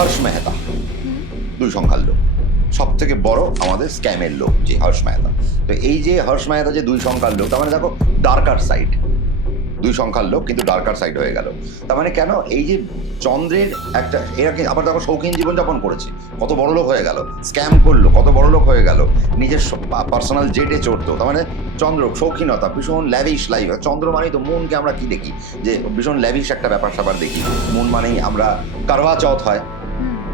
হর্ষ মেহতা। দুই সংখ্যার লোক। সব থেকে বড় আমাদের স্ক্যামের লোক, যে হর্ষ মেহতা। তো এই যে হর্ষ মেহতা যে দুই সংখ্যার লোক, তার মানে দেখো ডার্কার সাইড দুই সংখ্যার লোক কিন্তু ডার্কার সাইড হয়ে গেল। তার মানে কেন? এই যে চন্দ্রের একটা, এরা কি, আবার দেখো শৌখিন জীবনযাপন করেছে। কত বড় লোক হয়ে গেল। স্ক্যাম করল, কত বড় লোক হয়ে গেল। নিজের পার্সোনাল জেটে চড়তো। তার মানে চন্দ্র, শৌখিনতা, ভীষণ ল্যাভিশ লাইফ চন্দ্র মানেই তো মুনকে আমরা কি দেখি? যে ভীষণ ল্যাভিশ একটা ব্যাপার স্যাপার দেখি। মুন মানেই আমরা কারওয়া চৌথ হয়।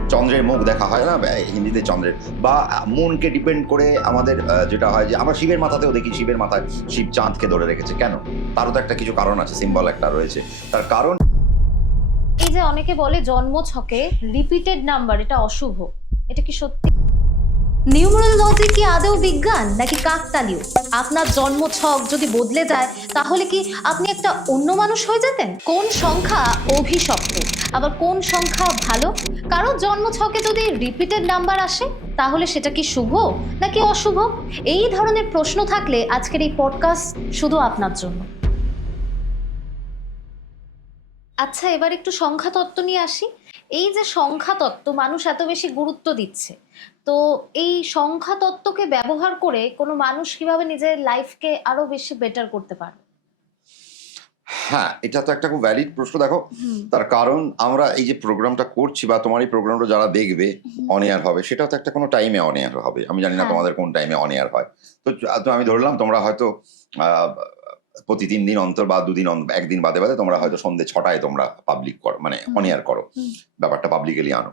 চন্দ্রের মুখ দেখা হয় না হিন্দিতে চন্দ্রের। বা মুনকে ডিপেন্ড করে আমাদের যেটা হয় যে, আমরা শিবের মাথাতেও দেখি, শিবের মাথায় শিব চাঁদকে ধরে রেখেছে। কেন? তারও তো একটা কিছু কারণ আছে সিম্বল একটা রয়েছে। তার কারণ এই যে অনেকে বলে জন্ম ছকে রিপিটেড নাম্বার এটা অশুভ। এটা কি সত্যি? নিউমারোলজি কি আদৌ বিজ্ঞান নাকি কাকতালীয়? আপনার জন্ম ছক যদি বদলে যায়, তাহলে কি আপনি একটা অন্য মানুষ হয়ে যেতেন? কোন সংখ্যা অভিশপ্ত? আবার কোন সংখ্যা ভালো? কারও জন্ম ছকে যদি রিপিটেড নাম্বার আসে, তাহলে সেটা কি শুভ নাকি অশুভ? এই ধরনের প্রশ্ন থাকলে আজকের এই পডকাস্ট শুধু আপনার জন্য। আচ্ছা এবার একটু সংখ্যা তত্ত্ব নিয়ে আসি। এই যে সংখ্যা তত্ত্ব মানুষ এত বেশি গুরুত্ব দিচ্ছে। তো এই সংখ্যা তত্ত্বকে ব্যবহার করে কোনো মানুষ কীভাবে নিজের লাইফকে আরও বেশি বেটার করতে পারে? হ্যাঁ এটা তো একটা খুব ভ্যালিড প্রশ্ন। দেখো তার কারণ আমরা এই যে প্রোগ্রামটা করছি বা তোমার এই প্রোগ্রামটা যারা দেখবে অন এয়ার হবে সেটাও তো একটা কোনো টাইমে অন এয়ার হবে। আমি জানি না হ্যাঁ। তোমাদের কোন টাইমে অন এয়ার হয়। তো আমি ধরলাম তোমরা হয়তো আহ, প্রতি তিন দিন অন্তর বা দুদিন একদিন বাদে বাদে তোমরা হয়তো সন্ধ্যে ছটায় তোমরা পাবলিক করো মানে। অন এয়ার করো। ব্যাপারটা পাবলিকেলি আনো।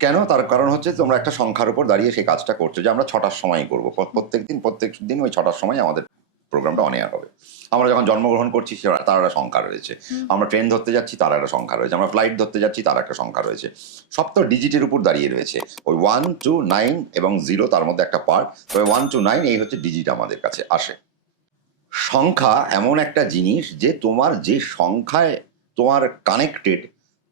কেন? তার কারণ হচ্ছে তোমরা একটা সংখ্যার উপর দাঁড়িয়ে সেই কাজটা করছ যে আমরা ছটার সময় করব। প্র- প্রত্যেক দিন প্রত্যেক দিন ওই ছটার সময় আমাদের প্রোগ্রামটা অন এয়ার হবে। আমরা যখন জন্মগ্রহণ করছি তার একটা সংখ্যা রয়েছে। আমরা ট্রেন ধরতে যাচ্ছি তার একটা সংখ্যা রয়েছে। আমরা ফ্লাইট ধরতে যাচ্ছি তার একটা সংখ্যা রয়েছে। সব তো ডিজিটের উপর দাঁড়িয়ে রয়েছে। ওই ওয়ান টু নাইন এবং জিরো তার মধ্যে একটা পার্ট তবে ওয়ান টু নাইন এই হচ্ছে ডিজিট আমাদের কাছে আসে। সংখ্যা এমন একটা জিনিস যে তোমার যে সংখ্যায় তোমার কানেক্টেড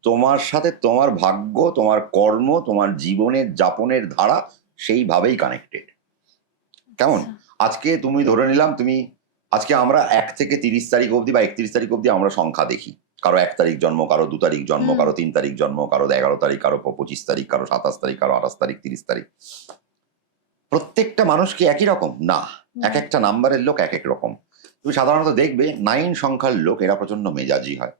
তোমার সাথে তোমার ভাগ্য তোমার কর্ম তোমার জীবনের যাপনের ধারা সেইভাবেই কানেক্টেড কেমন? আজকে তুমি ধরে নিলাম তুমি আজকে আমরা এক থেকে তিরিশ তারিখ অবধি বা একত্রিশ তারিখ অবধি আমরা সংখ্যা দেখি। কারও এক তারিখ জন্ম কারও দু তারিখ জন্ম কারও তিন তারিখ জন্ম কারও এগারো তারিখ কারও পঁচিশ তারিখ কারও সাতাশ তারিখ কারও আঠাশ তারিখ তিরিশ তারিখ। প্রত্যেকটা মানুষ কি একই রকম? না। এক একটা নাম্বারের লোক এক এক রকম। তুমি সাধারণত দেখবে নাইন সংখ্যার লোক এরা প্রচণ্ড মেজাজি হয়।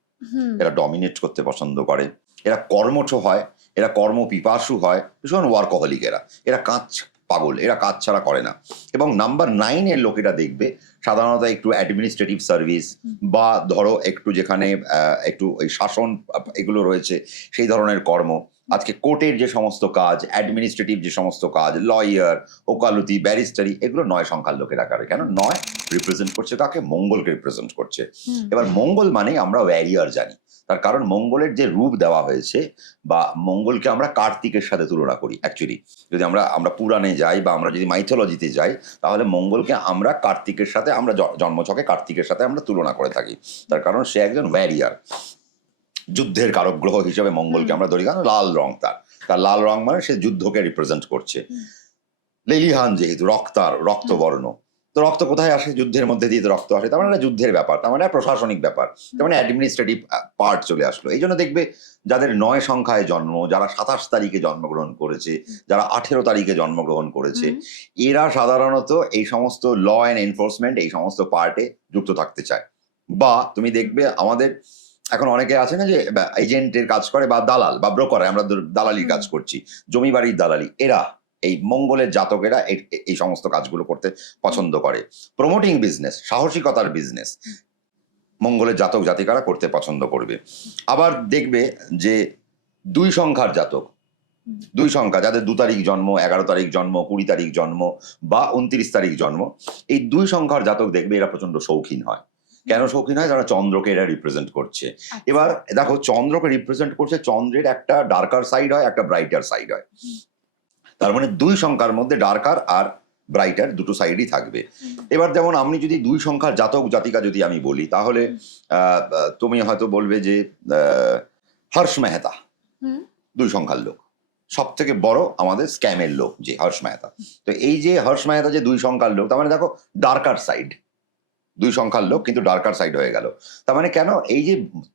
এরা ডমিনেট করতে পছন্দ করে। এরা কর্মঠ হয় এরা কর্মপিপাসু হয় ভীষণ ওয়ার্কহলিক এরা। এরা কাজ পাগল এরা কাজ ছাড়া করে না। এবং নাম্বার নাইনের লোকেরা দেখবে সাধারণত একটু অ্যাডমিনিস্ট্রেটিভ সার্ভিস বা ধরো একটু যেখানে আহ, একটু ওই শাসন এগুলো রয়েছে সেই ধরনের কর্ম। আজকে কোর্টের যে সমস্ত কাজ অ্যাডমিনিস্ট্রেটিভ যে সমস্ত কাজ লয়ার ওকালতি ব্যারিস্টারি এগুলো নয় সংখ্যার লোকেরা করে। কেন? নয় রিপ্রেজেন্ট করছে কাকে? মঙ্গলকে রিপ্রেজেন্ট করছে। এবার মঙ্গল মানে আমরা ওয়ারিয়ার জানি। তার কারণ মঙ্গলের যে রূপ দেওয়া হয়েছে বা মঙ্গলকে আমরা কার্তিকের সাথে তুলনা করি অ্যাকচুয়ালি যদি আমরা আমরা পুরাণে যাই বা আমরা যদি মাইথোলজিতে যাই তাহলে মঙ্গলকে আমরা কার্তিকের সাথে আমরা জন্মছকে কার্তিকের সাথে আমরা তুলনা করে থাকি। তার কারণ সে একজন ওয়ারিয়ার যুদ্ধের কারক গ্রহ হিসেবে মঙ্গলকে আমরা ধরি কারণ লাল রং তার। তার লাল রং মানে সে যুদ্ধকে রিপ্রেজেন্ট করছে। লেলিহান যেহেতু রক্তার রক্তবর্ণ তো রক্ত কোথায় আসে? যুদ্ধের মধ্যে দিয়ে রক্ত আসে। তার মানে একটা যুদ্ধের ব্যাপার তার মানে প্রশাসনিক ব্যাপার। তার মানে অ্যাডমিনিস্ট্রেটিভ পার্ট চলে আসলো। এই জন্য দেখবে যাদের নয় সংখ্যায় জন্ম যারা সাতাশ তারিখে জন্মগ্রহণ করেছে যারা আঠেরো তারিখে জন্মগ্রহণ করেছে এরা সাধারণত এই সমস্ত ল অ্যান্ড এনফোর্সমেন্ট এই সমস্ত পার্টে যুক্ত থাকতে চায়। বা তুমি দেখবে আমাদের এখন অনেকে আছে না যে এজেন্টের কাজ করে বা দালাল বা ব্রোকার আমরা দালালির কাজ করছি জমি বাড়ির দালালি এরা এই মঙ্গলের জাতকেরা এই- এই সমস্ত কাজগুলো করতে পছন্দ করে। প্রমোটিং বিজনেস সাহসিকতার বিজনেস মঙ্গলের জাতক জাতিকারা করতে পছন্দ করবে। আবার দেখবে যে দুই সংখ্যার জাতক দুই সংখ্যা যাদের দু তারিখ জন্ম এগারো তারিখ জন্ম কুড়ি তারিখ জন্ম বা উনত্রিশ তারিখ জন্ম এই দুই সংখ্যার জাতক দেখবে এরা প্রচণ্ড শৌখিন হয়। কেন শৌখিন হয় যারা চন্দ্রকে এরা রিপ্রেজেন্ট করছে। আচ্ছা। এবার দেখো চন্দ্রকে রিপ্রেজেন্ট করছে চন্দ্রের একটা ডার্কার সাইড হয় একটা ব্রাইটার সাইড হয়। তার মানে দুই সংখ্যার মধ্যে ডার্কার আর ব্রাইটার দুটো সাইডই থাকবে। এবার যেমন আপনি যদি দুই সংখ্যার জাতক জাতিকা যদি আমি বলি তাহলে তুমি হয়তো বলবে যে হর্ষ মেহতা। দুই সংখ্যার লোক। সব থেকে বড় আমাদের স্ক্যামের লোক যে হর্ষ মেহতা। তো এই যে হর্ষ মেহতা যে দুই সংখ্যার লোক তার মানে দেখো ডার্কার সাইড দুই সংখ্যার লোক কিন্তু ডার্কার সাইড হয়ে গেল। তার মানে কেন? এই যে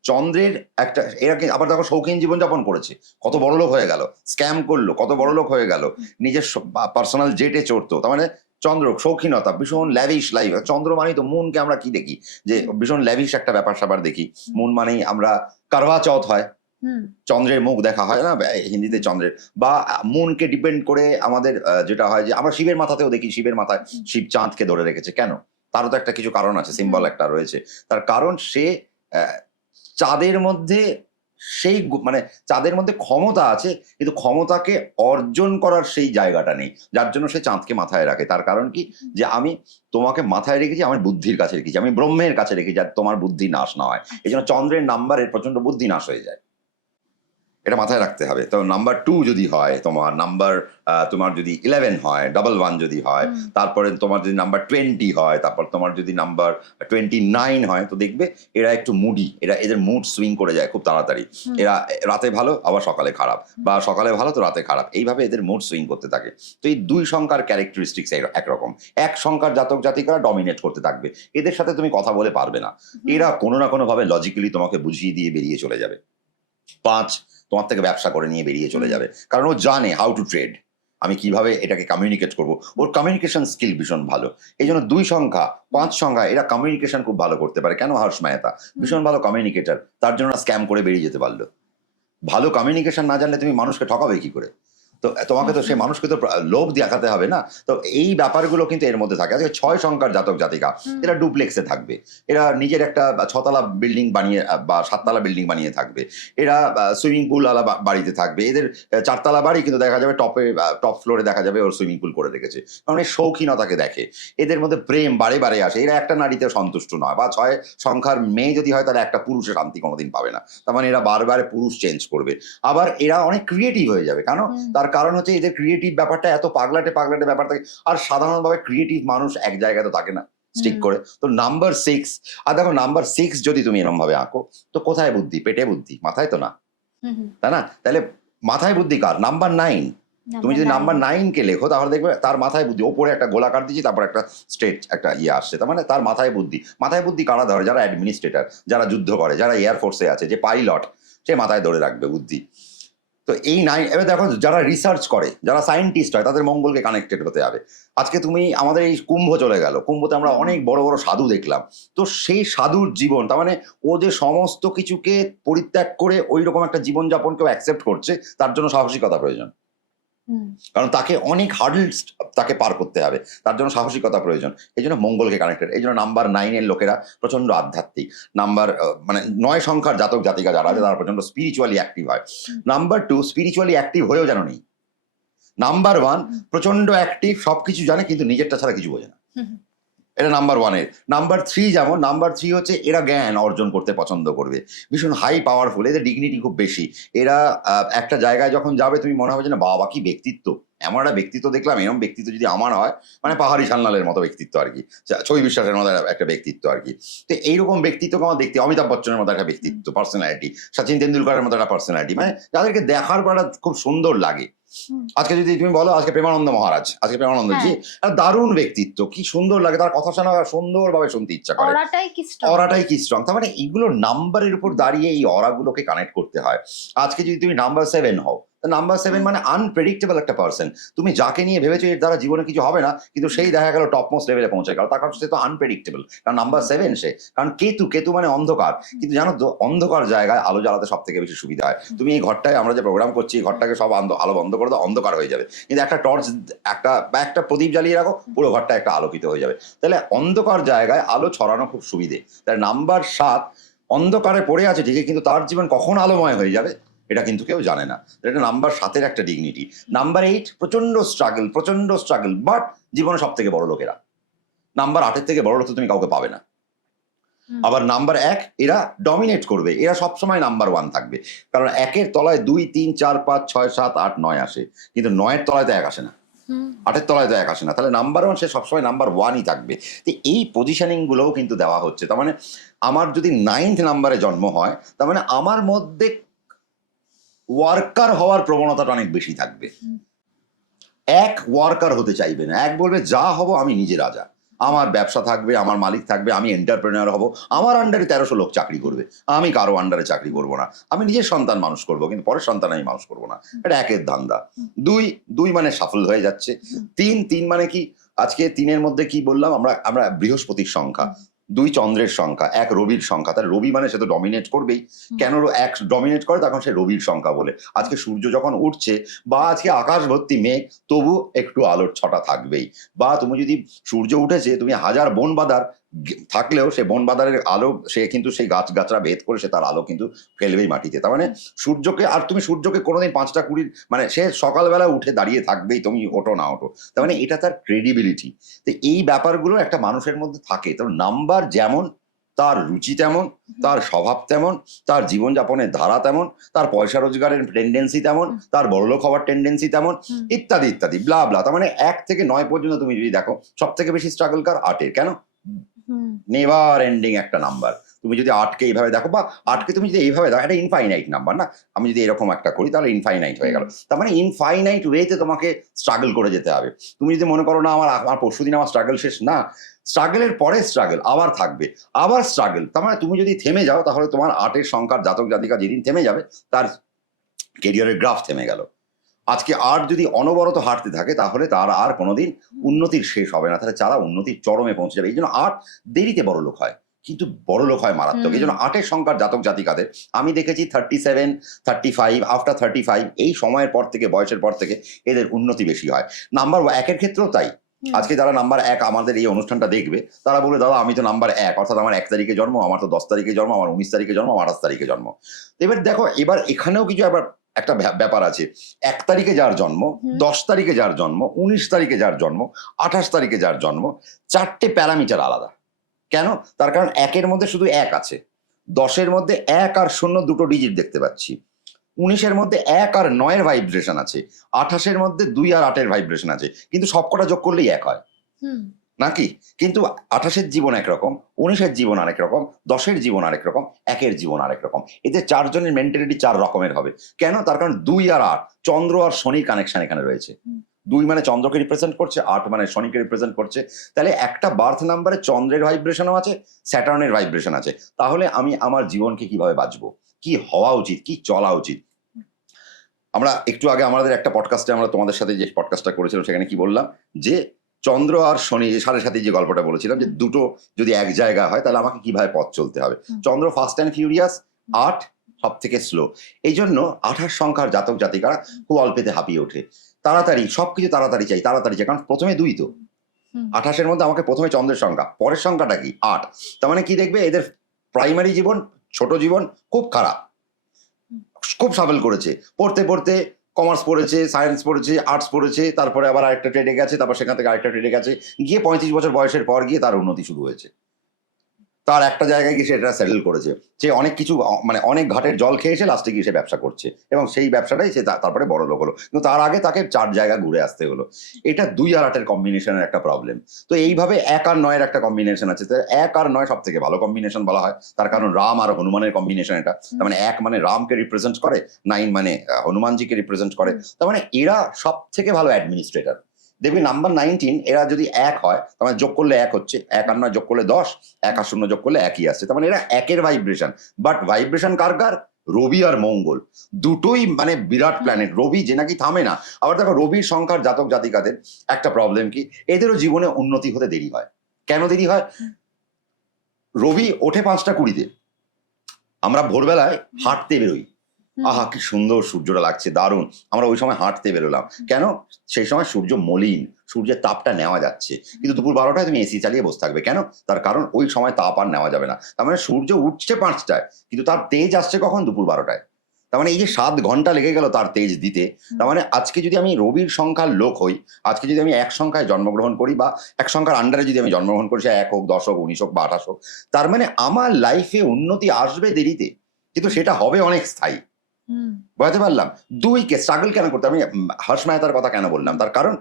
চন্দ্রের একটা এরা আবার দেখো শৌখিন জীবনযাপন করেছে। কত বড় লোক হয়ে গেল স্ক্যাম করল কত বড় লোক হয়ে গেল নিজের পার্সোনাল জেটে চড়তো। তার মানে চন্দ্র শৌখিনতা ভীষণ ল্যাভিশ লাইফ চন্দ্র মানেই তো মুনকে আমরা কি দেখি? যে ভীষণ ল্যাভিশ একটা ব্যাপার স্যাপার দেখি। মুন মানেই আমরা কারবা চৌথ হয় চন্দ্রের মুখ দেখা হয় না হিন্দিতে চন্দ্রের। বা মুনকে ডিপেন্ড করে আমাদের যেটা হয় যে আমরা শিবের মাথাতেও দেখি শিবের মাথায় শিব চাঁদকে ধরে রেখেছে। কেন? তারও তো একটা কিছু কারণ আছে সিম্বল একটা রয়েছে। তার কারণ সে চাঁদের মধ্যে সেই মানে চাঁদের মধ্যে ক্ষমতা আছে কিন্তু ক্ষমতাকে অর্জন করার সেই জায়গাটা নেই। যার জন্য সে চাঁদকে মাথায় রাখে। তার কারণ কি? যে আমি তোমাকে মাথায় রেখেছি আমার বুদ্ধির কাছে রেখেছি। আমি ব্রহ্মের কাছে রেখেছি যাতে তোমার বুদ্ধি নাশ না হয়। এই জন্য চন্দ্রের নাম্বারের প্রচণ্ড বুদ্ধি নাশ হয়ে যায়। এটা মাথায় রাখতে হবে। তো নাম্বার টু যদি হয় তোমার নাম্বার তোমার যদি ইলেভেন হয় ডাবল ওয়ান যদি হয় তারপরে তোমার যদি নাম্বার টোয়েন্টি হয় তারপর তোমার যদি নাম্বার টোয়েন্টি নাইন হয় তো দেখবে এরা একটু মুডি এরা এদের মুড সুইং করে যায় খুব তাড়াতাড়ি। এরা রাতে ভালো আবার সকালে খারাপ। বা সকালে ভালো তো রাতে খারাপ। এইভাবে এদের মুড সুইং করতে থাকে। তো এই দুই সংখ্যার ক্যারেক্টারিস্টিক্স একরকম। এক সংখ্যার জাতক জাতিকারা ডমিনেট করতে থাকবে। এদের সাথে তুমি কথা বলে পারবে না। এরা কোনো না কোনো ভাবে লজিক্যালি তোমাকে বুঝিয়ে দিয়ে বেরিয়ে চলে যাবে। পাঁচ তোমার থেকে ব্যবসা করে নিয়ে বেরিয়ে চলে যাবে। কারণ ও জানে হাউ টু ট্রেড আমি কীভাবে এটাকে কমিউনিকেট করব। ওর কমিউনিকেশন স্কিল ভীষণ ভালো। এই জন্য দুই সংখ্যা পাঁচ সংখ্যা এরা কমিউনিকেশন খুব ভালো করতে পারে। কেন হর্ষ মেহতা ভীষণ ভালো কমিউনিকেটার তার জন্য স্ক্যাম করে বেরিয়ে যেতে পারল। ভালো কমিউনিকেশন না জানলে তুমি মানুষকে ঠকাবে কি করে? তো তোমাকে তো সেই মানুষকে তো লোভ দেখাতে হবে না? তো এই ব্যাপারগুলো কিন্তু এর মধ্যে থাকে। আজকে ছয় সংখ্যার জাতক জাতিকা। এরা ডুপ্লেক্সে থাকবে। এরা নিজের একটা ছতলা বিল্ডিং বানিয়ে বা সাততলা বিল্ডিং বানিয়ে থাকবে। এরা সুইমিং পুল আলা বাড়িতে থাকবে। এদের চারতলা বাড়ি কিন্তু দেখা যাবে টপে টপ ফ্লোরে দেখা যাবে ওর সুইমিং পুল করে রেখেছে। কারণ এই শৌখিনতাকে দেখে। এদের মধ্যে প্রেম বারে বারে আসে। এরা একটা নারীতে সন্তুষ্ট নয়। বা ছয় সংখ্যার মেয়ে যদি হয় তাহলে একটা পুরুষের শান্তি কোনোদিন পাবে না। তার মানে এরা বারবার পুরুষ চেঞ্জ করবে। আবার এরা অনেক ক্রিয়েটিভ হয়ে যাবে। কেন? তার কারণ হচ্ছে এদের ক্রিয়েটিভ ব্যাপারটা এত পাগলাটে পাগলাটে ব্যাপার থাকে। আর সাধারণভাবে ক্রিয়েটিভ মানুষ এক জায়গায় তো থাকে না স্টিক করে। তো নাম্বার সিক্স আর দেখো নাম্বার সিক্স যদি তুমি এরকম ভাবে আঁকো তো কোথায় বুদ্ধি? পেটে বুদ্ধি? মাথায় তো না। তাই না? তাহলে মাথায় বুদ্ধি কার? নাম্বার নাইন তুমি যদি নাম্বার নাইন কে লেখো তাহলে দেখবে তার মাথায় বুদ্ধি ওপরে একটা গোলাকার দিচ্ছি তারপর একটা স্ট্রেট একটা ইয়ে আসছে। তার মানে তার মাথায় বুদ্ধি। মাথায় বুদ্ধি কারা ধরে? যারা অ্যাডমিনিস্ট্রেটর যারা যুদ্ধ করে যারা এয়ারফোর্সে আছে যে পাইলট সে মাথায় ধরে রাখবে বুদ্ধি। তো এই নাই এবার দেখো যারা রিসার্চ করে, যারা সায়েন্টিস্ট হয়, তাদের মঙ্গলকে কানেক্টেড হতে হবে। আজকে তুমি, আমাদের এই কুম্ভ চলে গেল। কুম্ভতে আমরা অনেক বড় বড় সাধু দেখলাম। তো সেই সাধুর জীবন, তার মানে ও যে সমস্ত কিছুকে পরিত্যাগ করে ওই রকম একটা জীবনযাপন কেউ অ্যাকসেপ্ট করছে, তার জন্য সাহসিকতা প্রয়োজন। কারণ তাকে অনেক হার্ডলস তাকে পার করতে হবে। তার জন্য সাহসিকতা প্রয়োজন। এই জন্য মঙ্গলকে কানেক্টেড এই জন্য নাম্বার নাইনের লোকেরা প্রচণ্ড আধ্যাত্মিক। নাম্বার মানে নয় সংখ্যার জাতক জাতিকা যারা আছে তারা প্রচণ্ড স্পিরিচুয়ালি অ্যাক্টিভ হয়। নাম্বার টু স্পিরিচুয়ালি অ্যাক্টিভ হয়েও যেন নেই। নাম্বার ওয়ান প্রচণ্ড অ্যাক্টিভ সবকিছু জানে কিন্তু নিজেরটা ছাড়া কিছু বোঝে না। এটা নাম্বার ওয়ানের নাম্বার থ্রি যেমন নাম্বার থ্রি হচ্ছে এরা জ্ঞান অর্জন করতে পছন্দ করবে। ভীষণ হাই পাওয়ারফুল এদের ডিগনিটি খুব বেশি। এরা একটা জায়গায় যখন যাবে, তুমি মনে হবে যে না, বাবা কি ব্যক্তিত্ব? এমন একটা ব্যক্তিত্ব দেখলাম এরকম ব্যক্তিত্ব যদি আমার হয় মানে পাহাড়ি সান্নালের মতো ব্যক্তিত্ব আর কি। ছবি বিশ্বাসের মতো একটা ব্যক্তিত্ব আর কি। তো এইরকম ব্যক্তিত্বকে আমার দেখতে, অমিতাভ বচ্চনের মতো একটা ব্যক্তিত্ব পার্সোনালিটি সচিন তেন্ডুলকরের মতো একটা পার্সোনালিটি মানে যাদেরকে দেখার পর খুব সুন্দর লাগে। আজকে যদি তুমি বলো আজকে প্রেমানন্দ মহারাজ আজকে প্রেমানন্দ জি একটা দারুণ ব্যক্তিত্ব কি সুন্দর লাগে তার কথা শোনা সুন্দরভাবে শুনতে ইচ্ছা করে। অরাটাই কি strong? অরাটাই কি স্ট্রং তার মানে এগুলো নাম্বারের উপর দাঁড়িয়ে এই অরাগুলোকে কানেক্ট করতে হয়। আজকে যদি তুমি নাম্বার সেভেন হও নাম্বার সেভেন মানে আনপ্রেডিক্টেবল একটা পার্সন তুমি যাকে নিয়ে ভেবেছো এর দ্বারা জীবনে কিছু হবে না কিন্তু সেই দেখা গেল টপ মোস্ট লেভেলে পৌঁছে গেল। তার কারণ সে তো আনপ্রেডিক্টেবল কারণ নাম্বার সেভেন সে। কারণ কেতু কেতু মানে অন্ধকার। কিন্তু জানো তো অন্ধকার জায়গায় আলো জ্বালাতে সব থেকে বেশি সুবিধা হয়। তুমি এই ঘরটায় আমরা যে প্রোগ্রাম করছি এই ঘরটাকে সব আলো আলো বন্ধ করে দাও অন্ধকার হয়ে যাবে। কিন্তু একটা টর্চ একটা বা একটা প্রদীপ জ্বালিয়ে রাখো পুরো ঘরটা একটা আলোকিত হয়ে যাবে। তাহলে অন্ধকার জায়গায় আলো ছড়ানো খুব সুবিধে। তাই নাম্বার সাত অন্ধকারে পড়ে আছে ঠিকই কিন্তু তার জীবন কখন আলোময় হয়ে যাবে? এটা কিন্তু কেউ জানে না। এটা নাম্বার সাতের একটা ডিগনিটি নাম্বার এইট প্রচণ্ড স্ট্রাগল প্রচণ্ড স্ট্রাগল বাট জীবনে সব থেকে বড় লোকেরা। নাম্বার আটের থেকে বড় লোক তো তুমি কাউকে পাবে না। আবার নাম্বার এক এরা ডমিনেট করবে। এরা সবসময় নাম্বার ওয়ান থাকবে। কারণ একের তলায় দুই তিন চার পাঁচ ছয় সাত আট নয় আসে। কিন্তু নয়ের তলায় তো এক আসে না। আটের তলায় তো এক আসে না। তাহলে নাম্বার ওয়ান সে সবসময় নাম্বার ওয়ানই থাকবে। তো এই পজিশনিং গুলোও কিন্তু দেওয়া হচ্ছে। তার মানে আমার যদি নাইন্থ নাম্বারে জন্ম হয় তার মানে আমার মধ্যে ওয়ার্কার হওয়ার প্রবণতাটা অনেক বেশি থাকবে। এক ওয়ার্কার হতে চাইবে না। এক বলবে যা হব আমি নিজে রাজা। আমার ব্যবসা থাকবে আমার মালিক থাকবে আমি এন্টারপ্রেনার হব। আমার আন্ডারে তেরোশো লোক চাকরি করবে। আমি কারও আন্ডারে চাকরি করব না। আমি নিজের সন্তান মানুষ করব কিন্তু পরের সন্তান আমি মানুষ করব না। এটা একের ধান্দা। দুই দুই মানে সফল হয়ে যাচ্ছে। তিন তিন মানে কি? আজকে তিনের মধ্যে কি বললাম? আমরা আমরা বৃহস্পতির সংখ্যা। দুই চন্দ্রের সংখ্যা এক রবির সংখ্যা। তাহলে রবি মানে সে তো ডমিনেট করবেই। কেন এক ডমিনেট করে তখন সে রবির সংখ্যা বলে। আজকে সূর্য যখন উঠছে বা আজকে আকাশ ভর্তি মেঘ তবু একটু আলোর ছটা থাকবেই। বা তুমি যদি সূর্য উঠেছে তুমি হাজার বন বাদার গে- থাকলেও সে বন বাদারের আলো সে কিন্তু সেই গাছ গাছরা ভেদ করে সে তার আলো কিন্তু ফেলবেই মাটিতে। তার মানে সূর্যকে আর তুমি সূর্যকে কোনোদিন পাঁচটা কুড়ির মানে সে সকালবেলা উঠে দাঁড়িয়ে থাকবেই তুমি ওঠো না ওঠো। তার মানে এটা তার ক্রেডিবিলিটি তো এই ব্যাপারগুলো একটা মানুষের মধ্যে থাকে। তো নাম্বার যেমন তার রুচি তেমন তার স্বভাব তেমন তার জীবনযাপনের ধারা তেমন তার পয়সা রোজগারের টেন্ডেন্সি তেমন তার বড়লোক হওয়ার টেন্ডেন্সি তেমন ইত্যাদি ইত্যাদি ব্লা ব্লা তার মানে এক থেকে নয় পর্যন্ত তুমি যদি দেখো সব থেকে বেশি স্ট্রাগল কার? আটের। কেন? নেভার এন্ডিং একটা নাম্বার তুমি যদি আটকে এইভাবে দেখো বা আটকে তুমি যদি এইভাবে দেখো এটা ইনফাইনাইট নাম্বার না? আমি যদি এরকম একটা করি তাহলে ইনফাইনাইট হয়ে গেল। তার মানে ইনফাইনাইট ওয়েতে তোমাকে স্ট্রাগল করে যেতে হবে। তুমি যদি মনে করো না আমার আমার পরশু দিন আমার স্ট্রাগল শেষ না। স্ট্রাগলের পরে স্ট্রাগল আবার থাকবে আবার স্ট্রাগল তার মানে তুমি যদি থেমে যাও তাহলে তোমার আটের সংখ্যার জাতক জাতিকা যেদিন থেমে যাবে তার কেরিয়ারের গ্রাফ থেমে গেল। আজকে আর্ট যদি অনবরত হাঁটতে থাকে তাহলে তার আর কোনোদিন উন্নতির শেষ হবে না। তাহলে যারা উন্নতির চরমে পৌঁছে যাবে। এই জন্য আর্ট দেরিতে বড় লোক হয়। কিন্তু বড় লোক হয় মারাত্মক। এই জন্য আটের সংখ্যার জাতক জাতিকাদের আমি দেখেছি thirty seven thirty five after thirty five এই সময়ের পর থেকে বয়সের পর থেকে এদের উন্নতি বেশি হয়। নাম্বার একের ক্ষেত্রেও তাই। আজকে যারা নাম্বার এক আমাদের এই অনুষ্ঠানটা দেখবে তারা বলে দাদা আমি তো নাম্বার এক অর্থাৎ আমার এক তারিখে জন্ম আমার তো দশ তারিখে জন্ম আমার উনিশ তারিখে জন্ম আমার আঠাশ তারিখে জন্ম। এবার দেখো এবার এখানেও কিছু আবার একটা ব্যাপ- ব্যাপার আছে। এক তারিখে যার জন্ম দশ তারিখে যার জন্ম উনিশ তারিখে যার জন্ম আঠাশ তারিখে যার জন্ম চারটে প্যারামিটার আলাদা। কেন? তার কারণ একের মধ্যে শুধু এক আছে। দশের মধ্যে এক আর শূন্য দুটো ডিজিট দেখতে পাচ্ছি। উনিশের মধ্যে এক আর নয়ের ভাইব্রেশন আছে। আঠাশের মধ্যে দুই আর আটের ভাইব্রেশন আছে। কিন্তু সবকটা যোগ করলেই এক হয়। নাকি? কিন্তু আঠাশের জীবন একরকম উনিশের জীবন আরেক রকম দশের জীবন আরেক রকম একের জীবন আরেক রকম। এতে চারজনের মেন্টালিটি চার রকমের হবে। কেন? তার কারণ দুই আর আট চন্দ্র আর শনির কানেকশন এখানে রয়েছে। দুই মানে চন্দ্রকে রিপ্রেজেন্ট করছে আট মানে শনিকে রিপ্রেজেন্ট করছে। তাহলে একটা বার্থ নাম্বারে চন্দ্রের ভাইব্রেশনও আছে স্যাটার্নের ভাইব্রেশন আছে। তাহলে আমি আমার জীবনকে কীভাবে বাঁচবো? কি হওয়া উচিত? কি চলা উচিত? আমরা একটু আগে আমাদের একটা পডকাস্টে আমরা তোমাদের সাথে যে পডকাস্টটা করেছিলাম সেখানে কি বললাম? যে চন্দ্র আর শনি সাড়ে সাথে যে গল্পটা বলেছিলাম যে দুটো যদি এক জায়গা হয় তাহলে আমাকে কীভাবে পথ চলতে হবে? চন্দ্র ফাস্ট অ্যান্ড ফিউরিয়াস আট সব থেকে স্লো এই জন্য আঠাশ সংখ্যার জাতক জাতিকারা খুব অল্পেতে হাঁপিয়ে ওঠে। তাড়াতাড়ি সবকিছু তাড়াতাড়ি চাই তাড়াতাড়ি চাই কারণ প্রথমে দুই তো। আঠাশের মধ্যে আমাকে প্রথমে চন্দ্রের সংখ্যা পরের সংখ্যাটা কি? আট। তার মানে কি দেখবে? এদের প্রাইমারি জীবন ছোট জীবন খুব খারাপ। খুব সাবেল করেছে। পড়তে পড়তে কমার্স পড়েছে, সায়েন্স পড়েছে, আর্টস পড়েছে, তারপরে আবার আরেকটা ট্রেডে গেছে, তারপর সেখান থেকে আরেকটা ট্রেডে গেছে। গিয়ে পঁয়ত্রিশ বছর বয়সের পর গিয়ে তার উন্নতি শুরু হয়েছে। তার একটা জায়গায় গিয়ে সে এটা সেটেল করেছে। সে অনেক কিছু মানে অনেক ঘাটের জল খেয়ে এসে লাস্টে গিয়ে সে ব্যবসা করছে এবং সেই ব্যবসাটাই সে তারপরে বড় লোক হলো। কিন্তু তার আগে তাকে চার জায়গা ঘুরে আসতে হলো। এটা দুই আর আটের কম্বিনেশনের একটা প্রবলেম তো এইভাবে এক আর নয়ের একটা কম্বিনেশন আছে। তো এক আর নয় সব থেকে ভালো কম্বিনেশন বলা হয়। তার কারণ রাম আর হনুমানের কম্বিনেশন এটা। তার মানে এক মানে রামকে রিপ্রেজেন্ট করে নাইন মানে হনুমানজিকে রিপ্রেজেন্ট করে। তার মানে এরা সব থেকে ভালো অ্যাডমিনিস্ট্রেটর দেখবি নাম্বার নাইনটিন এরা যদি এক হয় তার মানে যোগ করলে এক হচ্ছে এক আর নয় যোগ করলে দশ এক আর শূন্য যোগ করলে একই আসছে তার মানে এরা একের ভাইব্রেশন বাট ভাইব্রেশন কার কার? রবি আর মঙ্গল দুটোই মানে বিরাট প্ল্যানেট রবি যে নাকি থামে না আবার দেখো রবির সংখ্যার জাতক জাতিকাদের একটা প্রবলেম কি এদেরও জীবনে উন্নতি হতে দেরি হয় কেন দেরি হয়? রবি ওঠে পাঁচটা কুড়িতে আমরা ভোরবেলায় হাঁটতে বেরোই। আহা কি সুন্দর সূর্যটা লাগছে দারুণ। আমরা ওই সময় হাঁটতে বেরোলাম। কেন? সেই সময় সূর্য মলিন সূর্যের তাপটা নেওয়া যাচ্ছে। কিন্তু দুপুর বারোটায় তুমি এসি চালিয়ে বসে থাকবে। কেন? তার কারণ ওই সময় তাপ আর নেওয়া যাবে না। তার মানে সূর্য উঠছে পাঁচটায় কিন্তু তার তেজ আসছে কখন? দুপুর বারোটায়। তার মানে এই যে সাত ঘণ্টা লেগে গেল তার তেজ দিতে তার মানে আজকে যদি আমি রবির সংখ্যার লোক হই আজকে যদি আমি এক সংখ্যায় জন্মগ্রহণ করি বা এক সংখ্যার আন্ডারে যদি আমি জন্মগ্রহণ করি সে এক হোক দশ হোক উনিশ হোক বা আঠাশ হোক তার মানে আমার লাইফে উন্নতি আসবে দেরিতে। কিন্তু সেটা হবে অনেক স্থায়ী। বুঝতে পারলাম। দুই কে স্ট্রাগল কেন করতে? আমি হর্ষ মেহতার কথা কেন বললাম? তার কারণ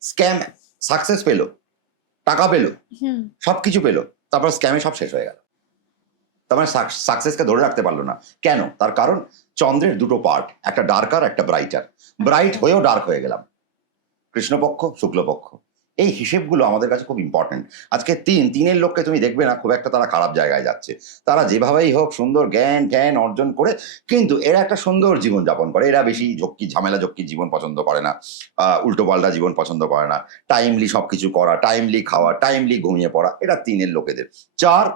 স্ক্যাম সাকসেস পেল টাকা পেল হুম। সবকিছু পেল তারপর স্ক্যামে সব শেষ হয়ে গেল। তার মানে সাকসেসকে ধরে রাখতে পারল না। কেন? তার কারণ চন্দ্রের দুটো পার্ট একটা ডার্কার একটা ব্রাইটার ব্রাইট হয়েও ডার্ক হয়ে গেলাম। কৃষ্ণপক্ষ শুক্লপক্ষ। এই হিসেবগুলো আমাদের কাছে খুব ইম্পর্টেন্ট আজকে তিন, তিনের লোককে তুমি দেখবে না, খুব একটা তারা খারাপ জায়গায় যাচ্ছে। তারা যেভাবেই হোক সুন্দর জ্ঞান জ্ঞান অর্জন করে, কিন্তু এরা একটা সুন্দর জীবন যাপন করে। এরা বেশি ঝক্কি, ঝামেলা ঝক্কি জীবন পছন্দ করে না। উল্টো পাল্টা জীবন পছন্দ করে না। টাইমলি সব কিছু করা টাইমলি খাওয়া টাইমলি ঘুমিয়ে পড়া এটা তিনের লোকেদের। চার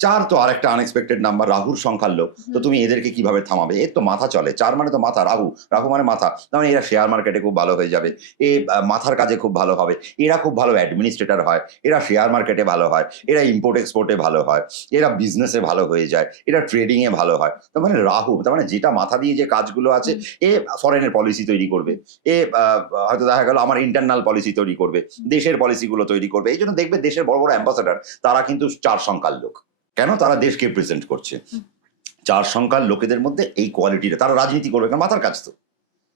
চার তো আরেকটা আনএক্সপেক্টেড নাম্বার রাহুর সংখ্যার লোক। তো তুমি এদেরকে কীভাবে থামাবে? এর তো মাথা চলে। চার মানে তো মাথা রাহু। রাহু মানে মাথা। তার মানে এরা শেয়ার মার্কেটে খুব ভালো হয়ে যাবে। এ মাথার কাজে খুব ভালো হবে। এরা খুব ভালো অ্যাডমিনিস্ট্রেটর হয়। এরা শেয়ার মার্কেটে ভালো হয়। এরা ইম্পোর্ট এক্সপোর্টে ভালো হয়। এরা বিজনেসে ভালো হয়ে যায়। এরা ট্রেডিং এ ভালো হয়। তার মানে রাহু তার মানে যেটা মাথা দিয়ে যে কাজগুলো আছে এ ফরেনের পলিসি তৈরি করবে। এ হয়তো দেখা গেল আমার ইন্টারনাল পলিসি তৈরি করবে। দেশের পলিসিগুলো তৈরি করবে। এই জন্য দেখবে দেশের বড় বড় অ্যাম্বাসাডার তারা কিন্তু চার সংখ্যার লোক। কেন তারা দেশকে প্রেজেন্ট করছে? চার সংখ্যার লোকেদের মধ্যে এই কোয়ালিটিটা তারা রাজনীতি করবে কারণ মাথার কাজ তো।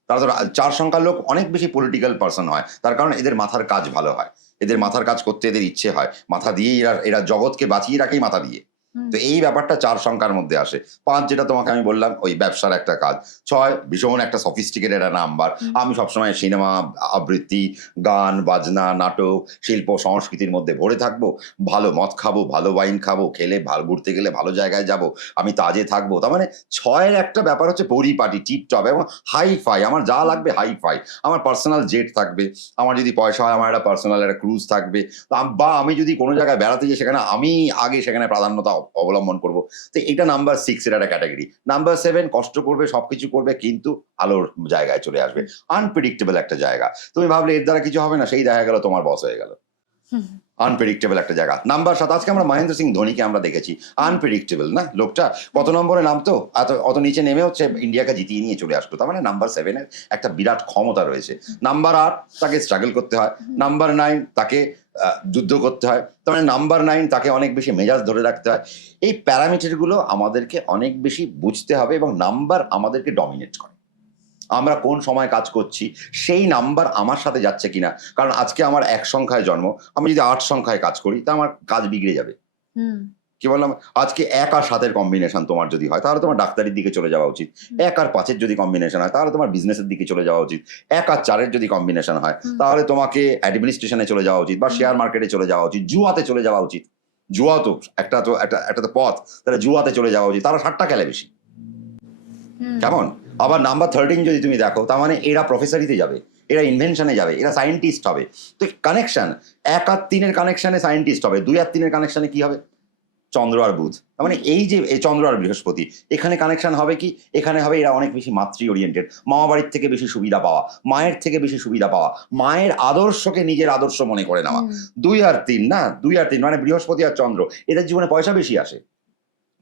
তারা তো চার সংখ্যার লোক অনেক বেশি পলিটিক্যাল পার্সন হয়। তার কারণ এদের মাথার কাজ ভালো হয়। এদের মাথার কাজ করতে এদের ইচ্ছে হয়। মাথা দিয়েই এরা এরা জগৎকে বাঁচিয়ে রাখেই মাথা দিয়ে। তো এই ব্যাপারটা চার সংখ্যার মধ্যে আসে। পাঁচ যেটা তোমাকে আমি বললাম ওই ব্যবসার একটা কাজ। ছয় ভীষণ একটা সফিস্টিকেটেড একটা নাম্বার আমি সবসময় সিনেমা আবৃত্তি গান বাজনা নাটক শিল্প সংস্কৃতির মধ্যে ভরে থাকব। ভালো মদ খাব ভালো ওয়াইন খাব খেলে ভালো ঘুরতে গেলে ভালো জায়গায় যাব। আমি তাজে থাকব। তার মানে ছয়ের একটা ব্যাপার হচ্ছে পরিপাটি টিপটপ এবং হাই ফাই আমার যা লাগবে হাই ফাই আমার পার্সোনাল জেট থাকবে। আমার যদি পয়সা হয় আমার একটা পার্সোনাল একটা ক্রুজ থাকবে। বা আমি যদি কোনো জায়গায় বেড়াতে যাই সেখানে আমি আগে সেখানে প্রাধান্যতা অবলম্বন করব। তো এটা নাম্বার সিক্স এর একটা ক্যাটাগরি নাম্বার সেভেন কষ্ট করবে সবকিছু করবে কিন্তু আলোর জায়গায় চলে আসবে। আনপ্রেডিক্টেবল একটা জায়গা। তুমি ভাবলে এর দ্বারা কিছু হবে না সেই দেখা গেল তোমার বস হয়ে গেল। আনপ্রেডিক্টেবল একটা জায়গা। নাম্বার সাত আজকে আমরা মহেন্দ্র সিং ধোনিকে আমরা দেখেছি। আনপ্রেডিক্টেবল না? লোকটা কত নম্বরে নামতো এত অত নিচে নেমে হচ্ছে ইন্ডিয়াকে জিতিয়ে নিয়ে চলে আসতো তার মানে নাম্বার সেভেনের একটা বিরাট ক্ষমতা রয়েছে। নাম্বার আট তাকে স্ট্রাগল করতে হয়। নাম্বার নাইন তাকে যুদ্ধ করতে হয়। তার মানে নাম্বার নাইন তাকে অনেক বেশি মেজাজ ধরে রাখতে হয়। এই প্যারামিটারগুলো আমাদেরকে অনেক বেশি বুঝতে হবে এবং নাম্বার আমাদেরকে ডমিনেট করে। আমরা কোন সময় কাজ করছি, সেই নাম্বার আমার সাথে যাচ্ছে কিনা। কারণ আজকে আমার এক সংখ্যায় জন্ম, আমি যদি আট সংখ্যায় কাজ করি, তা আমার কাজ বিগড়ে যাবে। কি বললাম? আজকে এক আর সাতের কম্বিনেশন তোমার যদি হয় তাহলে তোমার ডাক্তারির দিকে চলে যাওয়া উচিত। এক আর পাঁচের যদি কম্বিনেশন হয় তাহলে তোমার বিজনেসের দিকে চলে যাওয়া উচিত। এক আর চারের যদি কম্বিনেশন হয় তাহলে তোমাকে অ্যাডমিনিস্ট্রেশনে চলে যাওয়া উচিত বা শেয়ার মার্কেটে চলে যাওয়া উচিত জুয়াতে চলে যাওয়া উচিত। জুয়া তো একটা তো একটা একটা তো পথ তাহলে জুয়াতে চলে যাওয়া উচিত। তারা ষাটটা খেলে বেশি। কেমন? আবার নাম্বার থার্টিন যদি তুমি দেখো তার মানে এরা প্রফেসরিতে যাবে এরা ইনভেনশনে যাবে এরা সায়েন্টিস্ট হবে। তো কানেকশন এক আর তিনের কানেকশনে সায়েন্টিস্ট হবে দুই আর তিনের কানেকশনে কি হবে? চন্দ্র আর বুধ। তার মানে এই যে এই চন্দ্র আর বৃহস্পতি এখানে কানেকশন হবে কি? এখানে হবে এরা অনেক বেশি মাতৃ ওরিয়েন্টেড মামা বাড়ির থেকে বেশি সুবিধা পাওয়া মায়ের থেকে বেশি সুবিধা পাওয়া মায়ের আদর্শকে নিজের আদর্শ মনে করে নেওয়া। দুই আর তিন না? দুই আর তিন মানে বৃহস্পতি আর চন্দ্র এদের জীবনে পয়সা বেশি আসে।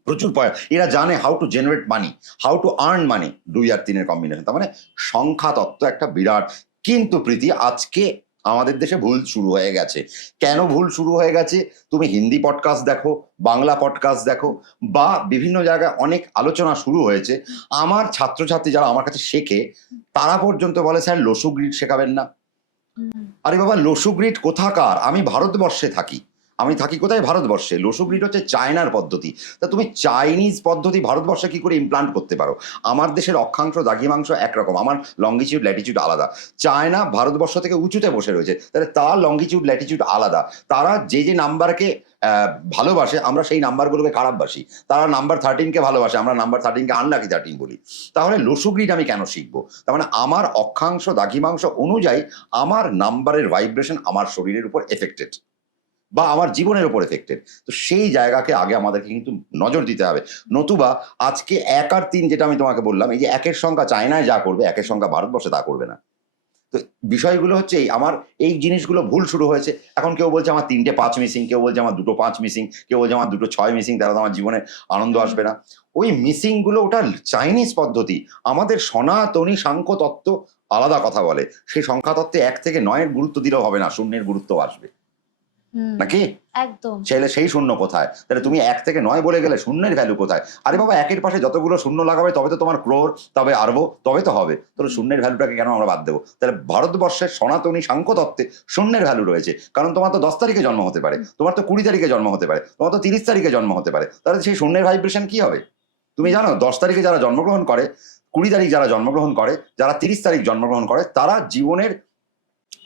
প্রচুর পয়সা এরা জানে how to generate money how to earn money দুই আর তিনের কম্বিনেশন তার মানে সংখ্যা তত্ত্ব একটা বিরাট। কিন্তু প্রীতি আজকে আমাদের দেশে ভুল শুরু হয়ে গেছে। কেন ভুল শুরু হয়ে গেছে? তুমি হিন্দি পডকাস্ট দেখো বাংলা পডকাস্ট দেখো বা বিভিন্ন জায়গায় অনেক আলোচনা শুরু হয়েছে। আমার ছাত্রছাত্রী যারা আমার কাছে শেখে তারা পর্যন্ত বলে স্যার লসু গ্রিড শেখাবেন না। আরে বাবা লসু গ্রিড কোথাকার? আমি ভারতবর্ষে থাকি। আমি থাকি কোথায়? ভারতবর্ষে। লসু গ্রিড হচ্ছে চায়নার পদ্ধতি। তা তুমি চাইনিজ পদ্ধতি ভারতবর্ষে কি করে ইমপ্লান্ট করতে পারো? আমার দেশের অক্ষাংশ দাগিমাংশ একরকম। আমার লঙ্গিচিউড ল্যাটিচিউড আলাদা। চায়না ভারতবর্ষ থেকে উঁচুতে বসে রয়েছে। তাহলে তার লঙ্গিচিউড ল্যাটিচিউড আলাদা। তারা যে যে নাম্বারকে ভালোবাসে, আমরা সেই নাম্বারগুলোকে খারাপবাসি। তারা নাম্বার থার্টিনকে ভালোবাসে, আমরা নাম্বার থার্টিনকে আনলাকি থার্টিন বলি। তাহলে লসু গ্রিড আমি কেন শিখব? তার মানে আমার অক্ষাংশ দাগিমাংশ অনুযায়ী আমার নাম্বারের ভাইব্রেশন আমার শরীরের উপর এফেক্টেড বা আমার জীবনের উপর এফেক্টেড তো সেই জায়গাকে আগে আমাদেরকে কিন্তু নজর দিতে হবে। নতুবা আজকে এক আর তিন যেটা আমি তোমাকে বললাম, এই যে একের সংখ্যা চায়নায় যা করবে, একের সংখ্যা ভারতবর্ষে তা করবে না। তো বিষয়গুলো হচ্ছে এই, আমার এই জিনিসগুলো ভুল শুরু হয়েছে। এখন কেউ বলছে আমার তিনটে পাঁচ মিসিং কেউ বলছে আমার দুটো পাঁচ মিসিং কেউ বলছে আমার দুটো ছয় মিসিং তাহলে তো আমার জীবনে আনন্দ আসবে না। ওই মিসিংগুলো ওটা চাইনিজ পদ্ধতি। আমাদের সনাতনী সাংখ্য তত্ত্ব আলাদা কথা বলে। সেই সংখ্যা তত্ত্বে এক থেকে নয়ের গুরুত্ব দিলেও হবে না, শূন্যের গুরুত্ব আসবে। নাকি? একদম। চাইলে সেই শূন্য কোথায়? তাহলে তুমি এক থেকে নয় বলে গেলে শূন্যের ভ্যালু কোথায়? আরে বাবা একের পাশে যতগুলো শূন্য লাগাবে তবে তো তোমার ক্রোর তবে আরব তবে তো হবে। তাহলে শূন্যের ভ্যালুটাকে কেন আমরা বাদ দেবো? তাহলে ভারতবর্ষের সনাতনী সাংখ্য তত্ত্বে শূন্যের ভ্যালু রয়েছে। কারণ তোমার তো দশ তারিখে জন্ম হতে পারে তোমার তো কুড়ি তারিখে জন্ম হতে পারে তোমার তো তিরিশ তারিখে জন্ম হতে পারে। তাহলে সেই শূন্যের ভাইব্রেশন কি হবে? তুমি জানো দশ তারিখে যারা জন্মগ্রহণ করে কুড়ি তারিখ যারা জন্মগ্রহণ করে যারা তিরিশ তারিখ জন্মগ্রহণ করে তারা জীবনের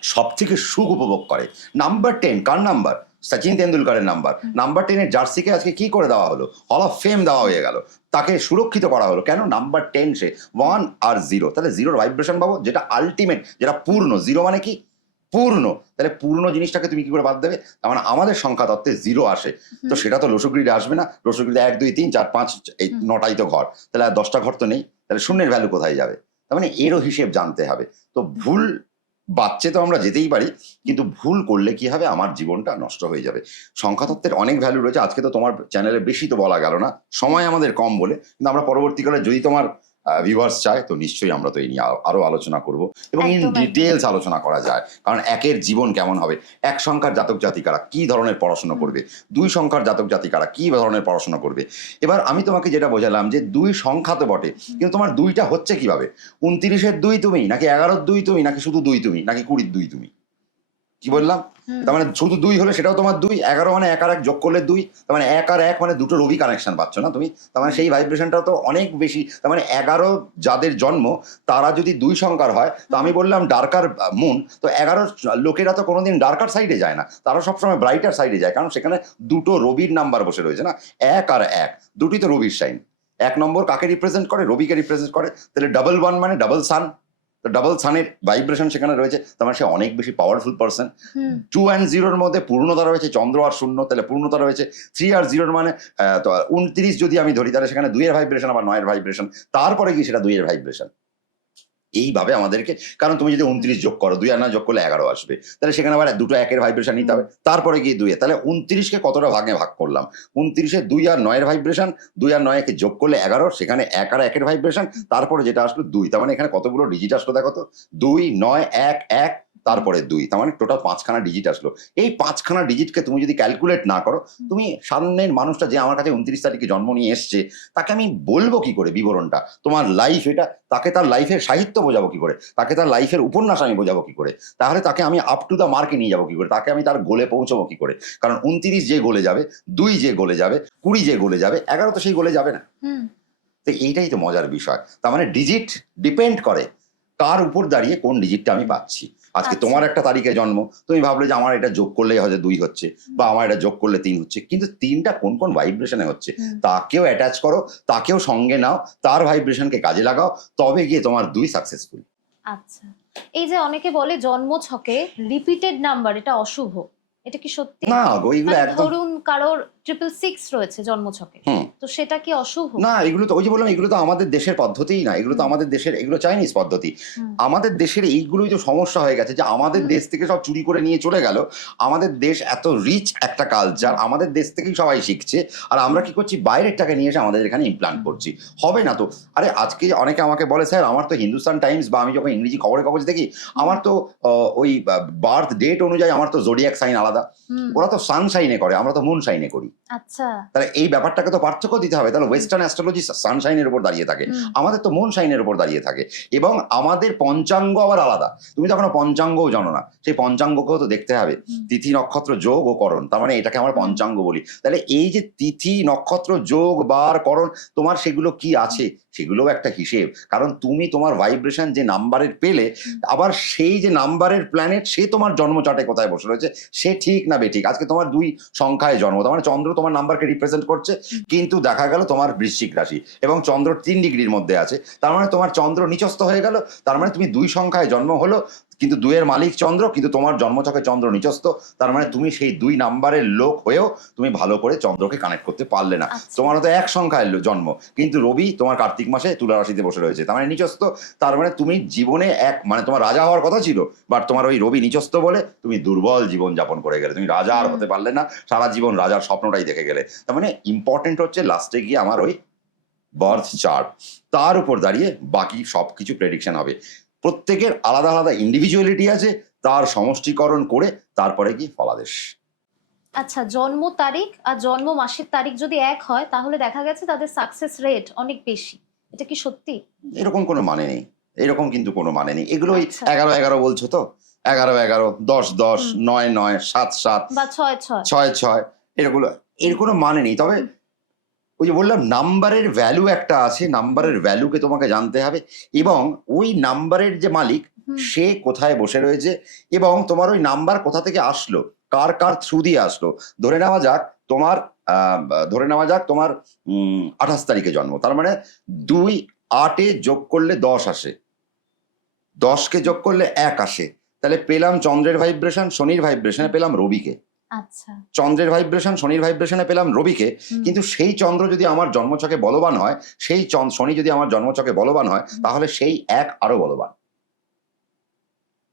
সব থেকে সুখ উপভোগ করে। নাম্বার টেন কার নাম্বার সচিন তেন্ডুলকারের নাম্বার নাম্বার টেনের জার্সিকে আজকে কি করে দেওয়া হলো? হল অফ ফেম দেওয়া হয়ে গেল। তাকে সুরক্ষিত করা হলো। কেন? নাম্বার টেন সে। ওয়ান আর জিরো তাহলে জিরোর ভাইব্রেশন পাবো যেটা আলটিমেট যেটা পূর্ণ। জিরো মানে কি? পূর্ণ। তাহলে পূর্ণ জিনিসটাকে তুমি কি করে বাদ দেবে? তার মানে আমাদের সংখ্যা তত্ত্বে জিরো আসে। তো সেটা তো লসগ্রিডে আসবে না। লসগ্রিডে এক দুই তিন চার পাঁচ এই নটাই তো ঘর। তাহলে আর দশটা ঘর তো নেই। তাহলে শূন্যের ভ্যালু কোথায় যাবে? তার মানে এরও হিসেব জানতে হবে। তো ভুল বাচ্চে তো আমরা যেতেই পারি, কিন্তু ভুল করলে কি হবে? আমার জীবনটা নষ্ট হয়ে যাবে। সংখ্যাতত্ত্বের অনেক ভ্যালু রয়েছে। আজকে তো তোমার চ্যানেলে বেশি তো বলা গেল না। সময় আমাদের কম বলে, কিন্তু আমরা পরবর্তীকালে যদি তোমার ভিউয়ার্স চায় তো নিশ্চয়ই আমরা তো এই নিয়ে আরো- আলোচনা করব এবং ইন। ডিটেলস আলোচনা করা যায়। কারণ একের জীবন কেমন হবে? এক সংখ্যার জাতক জাতিকারা কি ধরনের পড়াশোনা করবে? দুই সংখ্যার জাতক জাতিকারা কি ধরনের পড়াশোনা করবে? এবার আমি তোমাকে যেটা বোঝালাম যে দুই সংখ্যা তো বটে কিন্তু তোমার দুইটা হচ্ছে কীভাবে? উনত্রিশের দুই তুমি নাকি এগারোর দুই তুমি নাকি শুধু দুই তুমি নাকি কুড়ির দুই তুমি? কি বললাম? তার মানে শুধু দুই হলে সেটাও তোমার দুই এগারো মানে এক আর এক যোগ করলে দুই তার মানে এক আর এক মানে দুটো রবি কানেকশন পাচ্ছ না তুমি? তার মানে সেই ভাইব্রেশনটাও তো অনেক বেশি তার মানে এগারো যাদের জন্ম তারা যদি দুই সংখ্যার হয় তো আমি বললাম ডার্কার মুন তো এগারো লোকেরা তো কোনোদিন ডার্কার সাইডে যায় না তারা সবসময় ব্রাইটার সাইডে যায় কারণ সেখানে দুটো রবির নাম্বার বসে রয়েছে না? এক আর এক দুটি তো রবির সাইন এক নম্বর কাকে রিপ্রেজেন্ট করে? রবিকে রিপ্রেজেন্ট করে তাহলে ডাবল ওয়ান মানে ডাবল সান তো ডাবল সানের ভাইব্রেশন সেখানে রয়েছে তার মানে সে অনেক বেশি পাওয়ারফুল পার্সন টু অ্যান্ড জিরোর মধ্যে পূর্ণতা রয়েছে চন্দ্র আর শূন্য তাহলে পূর্ণতা রয়েছে। থ্রি আর জিরোর মানে তো উনত্রিশ যদি আমি ধরি তাহলে সেখানে দুইয়ের ভাইব্রেশন আবার নয়ের ভাইব্রেশন তারপরে কি সেটা দুইয়ের ভাইব্রেশন এইভাবে আমাদেরকে, কারণ তুমি যদি উনত্রিশ যোগ করো, দুই আর যোগ করলে এগারো আসবে। তাহলে সেখানে আবার দুটো একের ভাইব্রেশন নিতে হবে। তারপরে গিয়ে দুইয়ে তাহলে উনত্রিশকে কতটা ভাগে ভাগ করলাম? উনত্রিশে দুই আর নয়ের ভাইব্রেশন দুই আর নয়কে যোগ করলে এগারো, সেখানে এক আর একের ভাইব্রেশন তারপরে যেটা আসলো দুই। তার মানে এখানে কতগুলো ডিজিট আসলো দেখো তো? দুই, নয়, এক এক তারপরে দুই। তার মানে টোটাল পাঁচখানা ডিজিট আসলো। এই পাঁচখানা ডিজিটকে তুমি যদি ক্যালকুলেট না করো তুমি সামনের মানুষটা যে আমার কাছে উনত্রিশ তারিখে জন্ম নিয়ে এসছে তাকে আমি বলব কি করে বিবরণটা? তোমার লাইফ এটা তাকে তার লাইফের সাহিত্য বোঝাবো কি করে? তাকে তার লাইফের উপন্যাস আমি বোঝাবো কি করে? তাহলে তাকে আমি আপ টু দ্য মার্কে নিয়ে যাব কি করে? তাকে আমি তার গোলে পৌঁছবো কি করে? কারণ উনত্রিশ যে গোলে যাবে দুই যে গোলে যাবে কুড়ি যে গোলে যাবে এগারো তো সেই গোলে যাবে না। তো এইটাই তো মজার বিষয়। তার মানে ডিজিট ডিপেন্ড করে কার উপর দাঁড়িয়ে কোন ডিজিটটা আমি পাচ্ছি। আজকে আচ্ছা। তোমার একটা তারিখে জন্ম তুমি ভাবলে যে আমার এটা যোগ করলেই হয়তো দুই হচ্ছে বা আমার এটা যোগ করলে তিন হচ্ছে। কিন্তু তিনটা কোন কোন ভাইব্রেশনে হচ্ছে? তাকেও অ্যাটাচ করো তাকেও সঙ্গে নাও তার ভাইব্রেশনকে কাজে লাগাও তবে গিয়ে তোমার দুই সাকসেসফুল আচ্ছা। এই যে অনেকে বলে জন্ম ছকে রিপিটেড নাম্বার এটা অশুভ। এটা কি সত্যি? না গো এইগুলো মানে একদম ধরুন কারোর ট্রিপল সিক্স রয়েছে জন্ম ছকে হুম। তো সেটা কি অশুভ? না এগুলো তো ওই যে বললাম এগুলো তো আমাদের দেশের পদ্ধতিই না এগুলো তো আমাদের দেশের এগুলো চাইনিজ পদ্ধতি। আমাদের দেশের এইগুলোই তো সমস্যা হয়ে গেছে যে আমাদের দেশ থেকে সব চুরি করে নিয়ে চলে গেল। আমাদের দেশ এত রিচ একটা কালচার আমাদের দেশ থেকেই সবাই শিখছে। আর আমরা কি করছি? বাইরের টাকা নিয়ে এসে আমাদের এখানে ইমপ্লান্ট করছি। হবে না তো? আরে আজকে অনেকে আমাকে বলে স্যার আমার তো হিন্দুস্তান টাইমস বা আমি যখন ইংরেজি খবরের কাগজ দেখি আমার তো ওই বার্থ ডেট অনুযায়ী আমার তো জোডিয়াক সাইন আলাদা। ওরা তো সানশাইনে করে আমরা তো মুন সাইনে করি। আচ্ছা। তাহলে এই ব্যাপারটাকে তো পার্থক্য দিতে হবে। তাহলে ওয়েস্টার্ন অ্যাস্ট্রোলজি সানশাইনের উপর দাঁড়িয়ে থাকে। আমাদের তো মন সাইনের উপর দাঁড়িয়ে থাকে। এবং আমাদের পঞ্চাঙ্গ আবার আলাদা। তুমি তো এখনও পঞ্চাঙ্গও জানো না। সেই পঞ্চাঙ্গকেও তো দেখতে হবে। তিথি নক্ষত্র যোগ ও করণ। তার মানে এটাকে আমরা পঞ্চাঙ্গ বলি। তাহলে এই যে তিথি নক্ষত্র যোগ বার করণ তোমার সেগুলো কি আছে? সেগুলোও একটা হিসেব। কারণ তুমি তোমার ভাইব্রেশন যে নাম্বারের পেলে, আবার সেই যে নাম্বারের প্ল্যানেট সে তোমার জন্ম চার্টে কোথায় বসে রয়েছে, সে ঠিক না বেঠিক আজকে তোমার দুই সংখ্যায় জন্ম, তার মানে চন্দ্র তোমার নাম্বারকে রিপ্রেজেন্ট করছে, কিন্তু দেখা গেল তোমার বৃশ্চিক রাশি এবং চন্দ্র তিন ডিগ্রির মধ্যে আছে। তার মানে তোমার চন্দ্র নিচস্থ হয়ে গেল, তার মানে তুমি দুই সংখ্যায় জন্ম হলো কিন্তু দুইয়ের মালিক চন্দ্র কিন্তু তোমার জন্মছকে চন্দ্র নিচস্ত তার মানে তুমি সেই দুই নাম্বারের লোক হয়েও তুমি ভালো করে চন্দ্রকে কানেক্ট করতে পারলে না। আচ্ছা। তোমার হয়তো এক সংখ্যায় লো- জন্ম। কিন্তু রবি তোমার কার্তিক মাসে তুলা রাশিতে বসে রয়েছে। তার মানে নিচস্থ তার মানে তুমি জীবনে এক মানে তোমার রাজা হওয়ার কথা ছিল বাট তোমার ওই রবি নিচস্ত বলে তুমি দুর্বল জীবন যাপন করে গেলে। তুমি রাজা আর হতে পারলে না। সারা জীবন রাজার স্বপ্নটাই দেখে গেলে। তার মানে ইম্পর্টেন্ট হচ্ছে লাস্টে গিয়ে আমার ওই বার্থ চার্ট তার উপর দাঁড়িয়ে বাকি সব কিছু প্রেডিকশন হবে। প্রত্যেকের আলাদা আলাদা ইন্ডিভিজুয়ালিটি আছে তার সমষ্টিকরণ করে তারপরে কি ফলাদেশ। আচ্ছা জন্ম তারিখ আর জন্ম মাসের তারিখ যদি এক হয় তাহলে দেখা গেছে তাদের সাকসেস রেট অনেক বেশি। এটা কি সত্যি? এরকম কোনো মানে নেই। এরকম কিন্তু কোনো মানে নেই। এগুলো ওই আচ্ছা। এগারো এগারো বলছো তো? এগারো এগারো দশ দশ নয় নয় সাত সাত বা ছয় ছয়। ছয় ছয় এরগুলো এর কোনো মানে নেই। তবে ওই যে বললাম নাম্বারের ভ্যালু একটা আছে নাম্বারের ভ্যালুকে তোমাকে জানতে হবে এবং ওই নাম্বারের যে মালিক। সে কোথায় বসে রয়েছে এবং তোমার ওই নাম্বার কোথা থেকে আসলো কার কার থ্রু দিয়ে আসলো ধরে নেওয়া যাক তোমার আহ, ধরে নেওয়া যাক তোমার আঠাশ তারিখে জন্ম তার মানে দুই আটে যোগ করলে দশ আসে দশকে যোগ করলে এক আসে তাহলে পেলাম চন্দ্রের ভাইব্রেশন শনির ভাইব্রেশনে পেলাম রবিকে আচ্ছা। চন্দ্রের ভাইব্রেশন শনির ভাইব্রেশনে পেলাম রবিকে। কিন্তু সেই চন্দ্র যদি আমার জন্মছকে বলবান হয় সেই শনি যদি আমার জন্মছকে বলবান হয় তাহলে সেই এক আরও বলবান।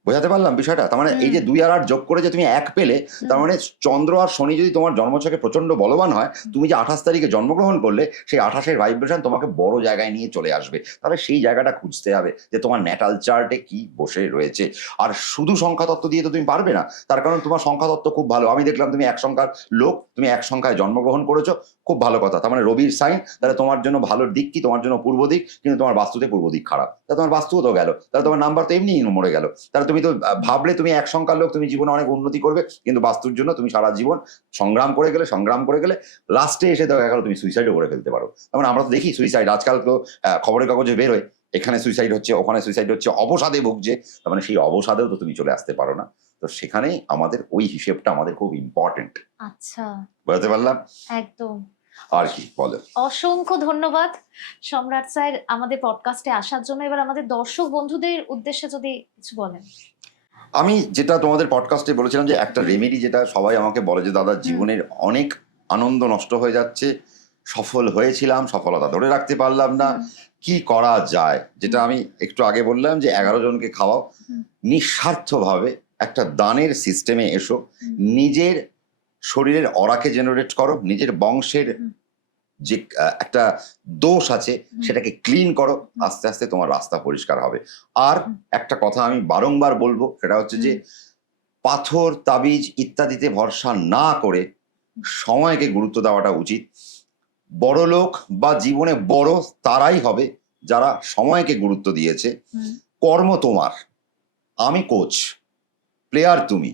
বোঝাতে পারলাম বিষয়টা? তার মানে এই যে দুই আর আট যোগ করে যে তুমি এক পেলে তার মানে চন্দ্র আর শনি যদি তোমার জন্মছকে প্রচণ্ড বলবান হয় তুমি যে আঠাশ তারিখে জন্মগ্রহণ করলে সেই আঠাশের ভাইব্রেশন তোমাকে বড় জায়গায় নিয়ে চলে আসবে। তাহলে সেই জায়গাটা খুঁজতে হবে যে তোমার ন্যাটাল চার্টে কি বসে রয়েছে। আর শুধু সংখ্যা তত্ত্ব দিয়ে তো তুমি পারবে না তার কারণ তোমার সংখ্যা তত্ত্ব খুব ভালো। আমি দেখলাম তুমি এক সংখ্যার লোক তুমি এক সংখ্যায় জন্মগ্রহণ করেছ খুব ভালো কথা। তার মানে রবির সাইন তাহলে তোমার জন্য ভালো দিক কি? তোমার জন্য পূর্ব দিক কিন্তু তোমার বাস্তুতে পূর্ব দিক খারাপ। তাহলে তোমার বাস্তুও তো গেল। তাহলে তোমার নাম্বার তো এমনি মরে গেল। তাহলে তুমি তো ভাবলে তুমি এক সংখ্যার লোক তুমি জীবনে অনেক উন্নতি করবে কিন্তু বাস্তুর জন্য তুমি সারা জীবন সংগ্রাম করে গেলে সংগ্রাম করে গেলে লাস্টে এসে দেখা গেল তুমি সুইসাইডও করে ফেলতে পারো। যেমন আমরা তো দেখি সুইসাইড আজকাল তো খবরের কাগজে বেরোয় এখানে সুইসাইড হচ্ছে ওখানে সুইসাইড হচ্ছে অবসাদে ভুগছে তার মানে সেই অবসাদেও তো তুমি চলে আসতে পারো না। তো সেখানেই আমাদের ওই হিসেবটা আমাদের খুব ইম্পর্টেন্ট আচ্ছা। বুঝতে পারলাম? একদম। আর কি বলো অসংখ্য ধন্যবাদ সম্রাট স্যার আমাদের পডকাস্টে আসার জন্য। এবার আমাদের দর্শক বন্ধুদের উদ্দেশ্যে যদি কিছু বলেন। আমি যেটা তোমাদের পডকাস্টে বলেছিলাম যে একটা রেমেডি যেটা সবাই আমাকে বলে যে দাদা জীবনের অনেক আনন্দ নষ্ট হয়ে যাচ্ছে। সফল হয়েছিলাম সফলতা ধরে রাখতে পারলাম না। কি করা যায়? যেটা আমি একটু আগে বললাম যে এগারো জনকে খাওয়াও। নিঃস্বার্থভাবে একটা দানের সিস্টেমে এসো। নিজের শরীরের অরাকে জেনারেট করো। নিজের বংশের। যে একটা দোষ আছে সেটাকে ক্লিন করো আস্তে আস্তে তোমার রাস্তা পরিষ্কার হবে। আর একটা কথা আমি বারংবার বলব সেটা হচ্ছে যে পাথর তাবিজ ইত্যাদিতে ভরসা না করে সময়কে গুরুত্ব দেওয়াটা উচিত। বড় লোক বা জীবনে বড় তারাই হবে যারা সময়কে গুরুত্ব দিয়েছে। কর্ম তোমার আমি কোচ প্লেয়ার তুমি।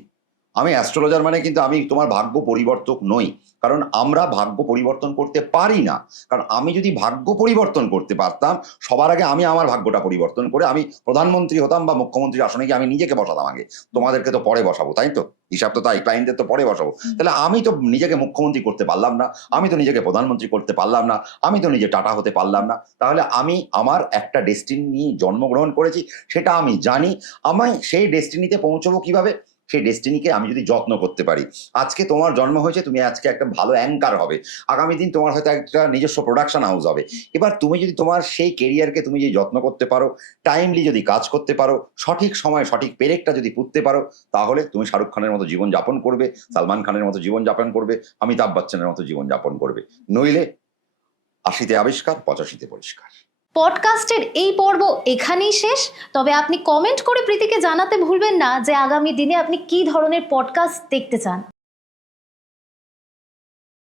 আমি অ্যাস্ট্রোলজার মানে কিন্তু আমি তোমার ভাগ্য পরিবর্তক নই। কারণ আমরা ভাগ্য পরিবর্তন করতে পারি না। কারণ আমি যদি ভাগ্য পরিবর্তন করতে পারতাম সবার আগে আমি আমার ভাগ্যটা পরিবর্তন করে আমি প্রধানমন্ত্রী হতাম বা মুখ্যমন্ত্রীর আসনে গিয়ে আমি নিজেকে বসাতাম আগে। তোমাদেরকে তো পরে বসাবো তাই তো? হিসাব তো তাই ক্লায়েন্টদের তো পরে বসাবো। তাহলে আমি তো নিজেকে মুখ্যমন্ত্রী করতে পারলাম না আমি তো নিজেকে প্রধানমন্ত্রী করতে পারলাম না আমি তো নিজে টাটা হতে পারলাম না। তাহলে আমি আমার একটা ডেস্টিনি নিয়ে জন্মগ্রহণ করেছি সেটা আমি জানি। আমায় সেই ডেস্টিনিতে পৌঁছবো কীভাবে? সেই ডেস্টিনিকে আমি যদি যত্ন করতে পারি। আজকে তোমার জন্ম হয়েছে, তুমি আজকে একটা ভালো অ্যাঙ্কার হবে। আগামী দিন তোমার হয়তো একটা নিজস্ব প্রোডাকশন হাউস হবে। এবার তুমি যদি তোমার সেই কেরিয়ারকে তুমি যদি যত্ন করতে পারো টাইমলি যদি কাজ করতে পারো, সঠিক সময় সঠিক পেরেকটা যদি পুঁততে পারো, তাহলে তুমি শাহরুখ খানের মতো জীবন যাপন করবে, সালমান খানের মতো জীবন যাপন করবে, অমিতাভ বচ্চনের মতো জীবন যাপন করবে। নইলে আশিতে আবিষ্কার, পঁচাশিতে পরিষ্কার। পডকাস্টের এই পর্ব এখানেই শেষ। তবে আপনি কমেন্ট করে প্রীতিকে জানাতে ভুলবেন না যে আগামী দিনে আপনি কি ধরনের পডকাস্ট দেখতে চান।